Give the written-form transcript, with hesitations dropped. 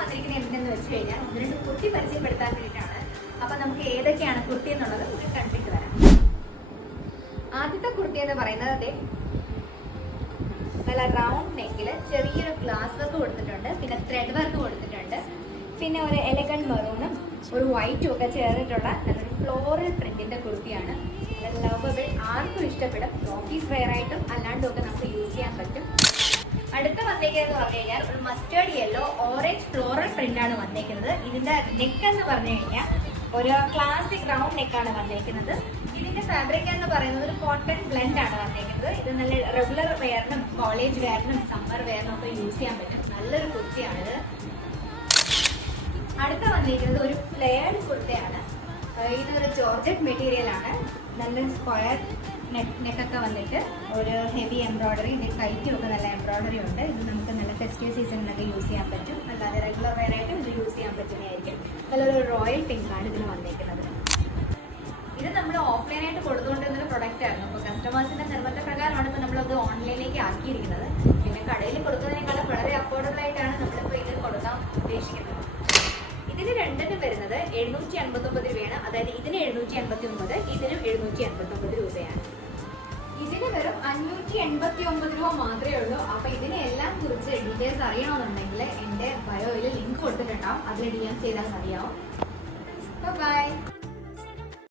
വന്നിരിക്കുന്നത് എന്തെന്ന് വെച്ച് കഴിഞ്ഞാൽ ഒന്ന് രണ്ട് കുർത്തി പരിചയപ്പെടുത്താൻ വേണ്ടിയിട്ടാണ്. അപ്പൊ നമുക്ക് ഏതൊക്കെയാണ് കുർത്തി എന്നുള്ളത് നമുക്ക് കണ്ടിട്ട് വരാം. ആദ്യത്തെ കുർത്തി എന്ന് പറയുന്നത് നല്ല റൗണ്ട് നെക്കില് ചെറിയൊരു ഗ്ലാസ് വർക്ക് കൊടുത്തിട്ടുണ്ട്, പിന്നെ ത്രെഡ് വർക്ക് കൊടുത്തിട്ടുണ്ട്, പിന്നെ ഒരു എലഗന്റ് മെറൂണും ഒരു വൈറ്റും ഒക്കെ ചേർന്നിട്ടുള്ള നല്ലൊരു ഫ്ലോറൽ പ്രിന്റിന്റെ കുർത്തിയാണ്. ലവബിൾ, ആർക്കും ഇഷ്ടപ്പെടും. ഓഫീസ് വെയർ ആയിട്ടും അല്ലാണ്ടും ഒക്കെ നമുക്ക് യൂസ് ചെയ്യാൻ പറ്റും. അടുത്ത വന്നേക്കുന്നത് പറഞ്ഞു കഴിഞ്ഞാൽ ഒരു mustard yellow orange floral print ആണ് വന്നേക്കുന്നത്. ഇതിന്റെ നെക്ക് എന്ന് പറഞ്ഞു കഴിഞ്ഞാൽ ഒരു ക്ലാസിക് റൗണ്ട് നെക്കാണ് വന്നേക്കുന്നത്. ഇതിന്റെ ഫാബ്രിക് എന്ന് പറയുന്നത് ഒരു കോട്ടൺ ബ്ലെൻഡ് ആണ് വന്നേക്കുന്നത്. ഇത് നല്ല റെഗുലർ വെയറിനും കോളേജ് വെയറിനും സമ്മർ വെയറിനും ഒക്കെ യൂസ് ചെയ്യാൻ പറ്റും. നല്ലൊരു കുർത്തിയാണിത്. അടുത്ത വന്നിരിക്കുന്നത് ഒരു ഫ്ലെയർഡ് കുർത്തയാണ്. ഇതൊരു ജോർജറ്റ് മെറ്റീരിയൽ ആണ്. നല്ല സ്ക്വയർ നെക്കൊക്കെ വന്നിട്ട് ഒരു ഹെവി എംബ്രോയിഡറി, ഇതിൽ കൈറ്റും ഒക്കെ നല്ല എംബ്രോയിഡറി ഉണ്ട്. ഇത് നമുക്ക് നല്ല ഫെസ്റ്റീവ് സീസണിലൊക്കെ യൂസ് ചെയ്യാൻ പറ്റും. അല്ലാതെ റെഗുലർ വെയർ ആയിട്ടും ഇത് യൂസ് ചെയ്യാൻ പറ്റുന്നതായിരിക്കും. നല്ലൊരു റോയൽ പിങ്ക് ആണ് ഇതിന് വന്നേക്കുന്നത്. ഇത് നമ്മൾ ഓഫ്ലൈനായിട്ട് കൊടുത്തുകൊണ്ടിരുന്നൊരു പ്രൊഡക്റ്റ് ആയിരുന്നു. അപ്പോൾ കസ്റ്റമേഴ്സിന്റെ നിർബന്ധപ്രകാരമാണ് ഇപ്പോൾ നമ്മളത് ഓൺലൈനിലേക്ക് ആക്കിയിരിക്കുന്നത്. പിന്നെ കടയിൽ കൊടുക്കുന്നതിനേക്കാളും വളരെ അഫോർഡബിൾ ആയിട്ടാണ് നമ്മളിപ്പോൾ ഇത് കൊടുക്കാൻ ഉദ്ദേശിക്കുന്നത്. ഇതിന് രണ്ടിനും വരുന്നത് 759 രൂപയാണ്. അതായത് ഇതിന് 759, ഇതിനും 759 രൂപയാണ്. ഇതിന് വെറും 589 രൂപ മാത്രമേ ഉള്ളൂ. അപ്പൊ ഇതിനെല്ലാം കുറിച്ച് ഡീറ്റെയിൽസ് അറിയണമെന്നുണ്ടെങ്കിൽ എന്റെ ബയോയിൽ ലിങ്ക് കൊടുത്തിട്ടുണ്ടാവും. അതിൽ DM ചെയ്താൽ മതിയാവും. ബൈ.